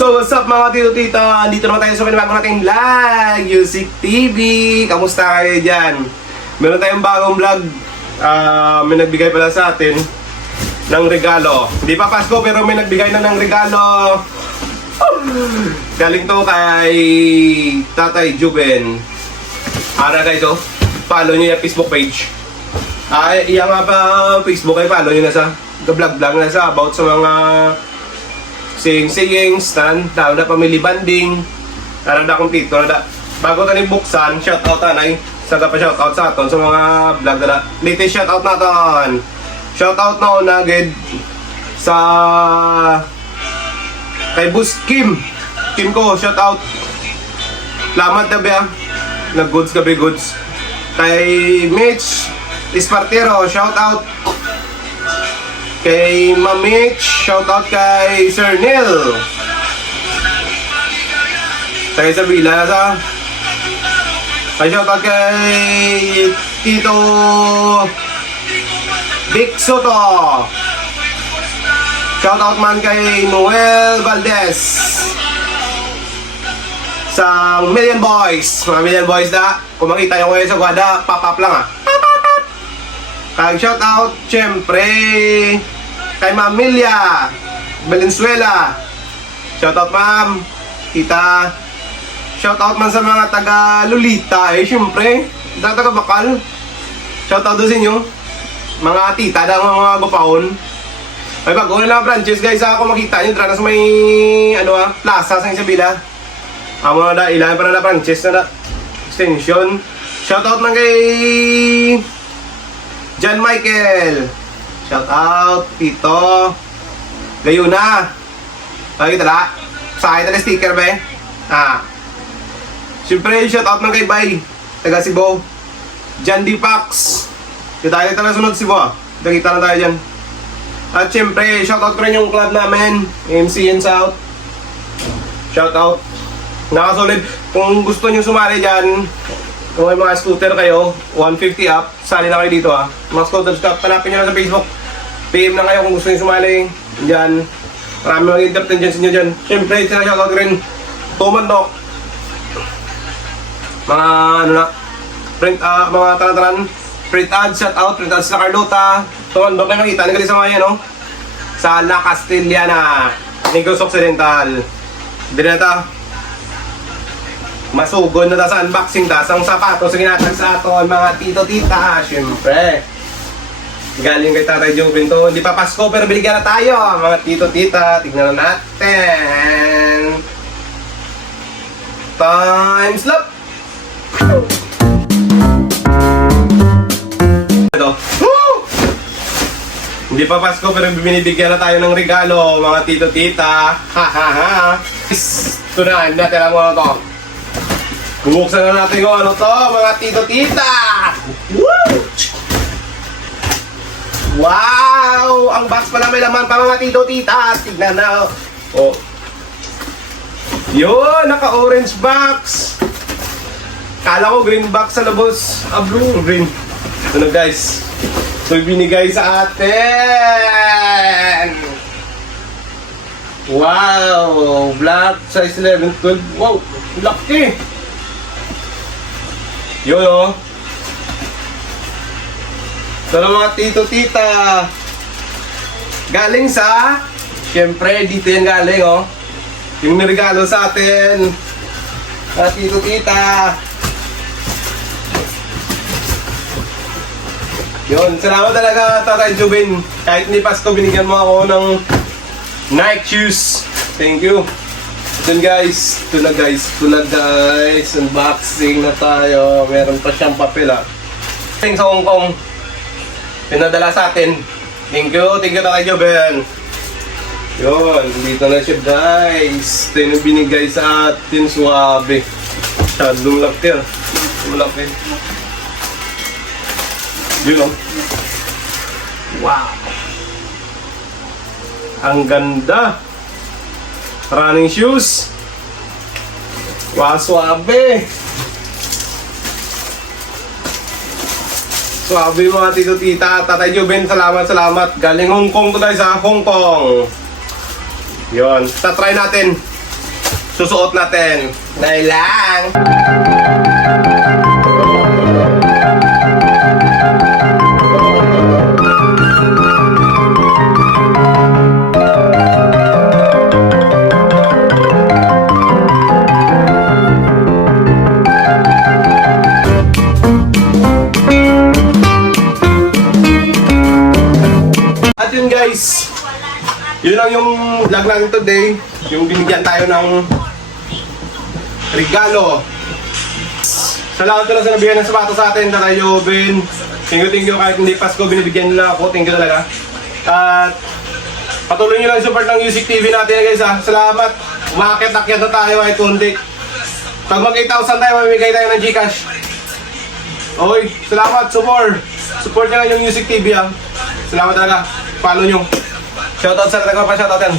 So what's up mga tito tita, andito naman tayo sa panibagong nating vlog, Music TV. Kamusta kayo dyan? Meron tayong bagong vlog. May nagbigay pala sa atin ng regalo. Hindi pa Pasko pero may nagbigay na ng regalo. Galing to kay Tatay Juben. Ara kayo to, follow nyo yung Facebook page. Iya nga pa Facebook ay follow nyo na sa vlog-vlog na sa about sa mga sing-singings, tao na family banding, na kong tito, bago tayo buksan, shoutout tanay, saga pa shoutout sa aton sa mga vlog na latest shoutout natin. Shoutout na una agad sa kay Bus Kim ko, shoutout. Lamat na ba? Nag-goods gabi goods. Kay Mitch Espartero, shoutout. Kay Mamich, shoutout kay Sir Neil. Sa Isabela sa shoutout kay Tito Vic Soto. Shoutout man kay Noel Valdez. Sa Million Boys. Mga Million Boys na, kung makita yung kayo sa Guada, pop-up lang Kag shoutout, syempre, kay Ma'am Milia Valenzuela. Shoutout ma'am, tita. Shoutout man sa mga taga Lolita syempre, taga Bakal. Shoutout doon sa inyo, mga tita na mga gupahon. May bago na branches guys, ako makita nyo, tara na sa may plaza sa Isabela. Amo na ilan para na branches na extension. Shoutout man kay John Michael. Shout out, Tito Gayuna. Lagi tala. Sa akin tala sticker ba siyempre, shout out ng kay Bay, taga Cebu. Jan D. Pax. Yung tayo tala sunod Cebu Nakita na tayo dyan. At siyempre, shout out ko rin yung club namin, MCN South. Shout out. Nakasolid. Kung gusto nyo sumali dyan, kung may mga scooter kayo, 150 up, sali na kayo dito Mga scooter stop, hanapin nyo lang sa Facebook. PM na kayo kung gusto nyo sumali dyan. Marami mga entertain dyan sa inyo dyan. Siyempre, sinashoutout rin Tumandok. Mga print, mga taran-taran. Print ads, shoutout. Print ads sa Carlota. Tumandok na makita. Nagalit sa mga yan, sa La Castellana, Negros Occidental. Hindi na ito. Masugod na ta sa unboxing ta sa sapatos sa ginatag sa aton mga tito-tita. Siyempre, galing kay Tatay Jobin to. Hindi pa Pasko pero binigyan na tayo mga tito-tita. Tignan na natin. Time slap. Ito. Hindi pa Pasko pero binibigyan na tayo ng regalo mga tito-tita. Ha. Tunahan natin ang mga to. Bubuksan na natin kung ano to, mga tito-tita! Woo! Wow! Ang box pala may laman pa mga tito-tita! Tignan na! Oh. Yun! Naka-orange box! Kala ko green box sa labos. Blue, green. Ito na guys. Ito binigay sa atin! Wow! Black size 11, 12. Wow! Laki! Yun Ito na mga tito-tita. Galing sa, syempre dito yan galing yung nirigalo sa atin mga tito-tita. Yun, salamat talaga Tatay Jubin. Kahit hindi Pasko, binigyan mo ako ng Nike shoes. Thank you. Ito guys, ito na guys, unboxing na tayo. Meron pa siyang papel sa Hong Kong, pinadala sa atin. Thank you Tatay Joben. Yun, dito na siya guys. Ito yung binigay sa atin, suwabe. Masyadong laki malaki. Yun wow. Ang ganda. Running shoes. Wow, suabe. Suabe mga tito-tita. Tatay Joben, salamat. Galing Hong Kong to tayo sa Hong Kong. Yun, tatry natin. susuot natin. Dahil lang. At yun guys, yun lang yung vlog natin today. Yung binigyan tayo ng regalo. Salamat ko lang sa nabigyan ng sapatos sa atin, Tatay Jobin. Thank you kahit hindi Pasko, binibigyan nila ako. Thank you talaga. At patuloy nyo lang support ng Music TV natin guys ha. Salamat. Umakit-akyat na tayo kahit kunti. Pag mag 8,000 tayo, mamimigay tayo ng Gcash. Okay, salamat, support. Support nyo lang yung Music TV ha. Salamat talaga. Follow nyo. Shoutout sa nagpapa-shoutout yan.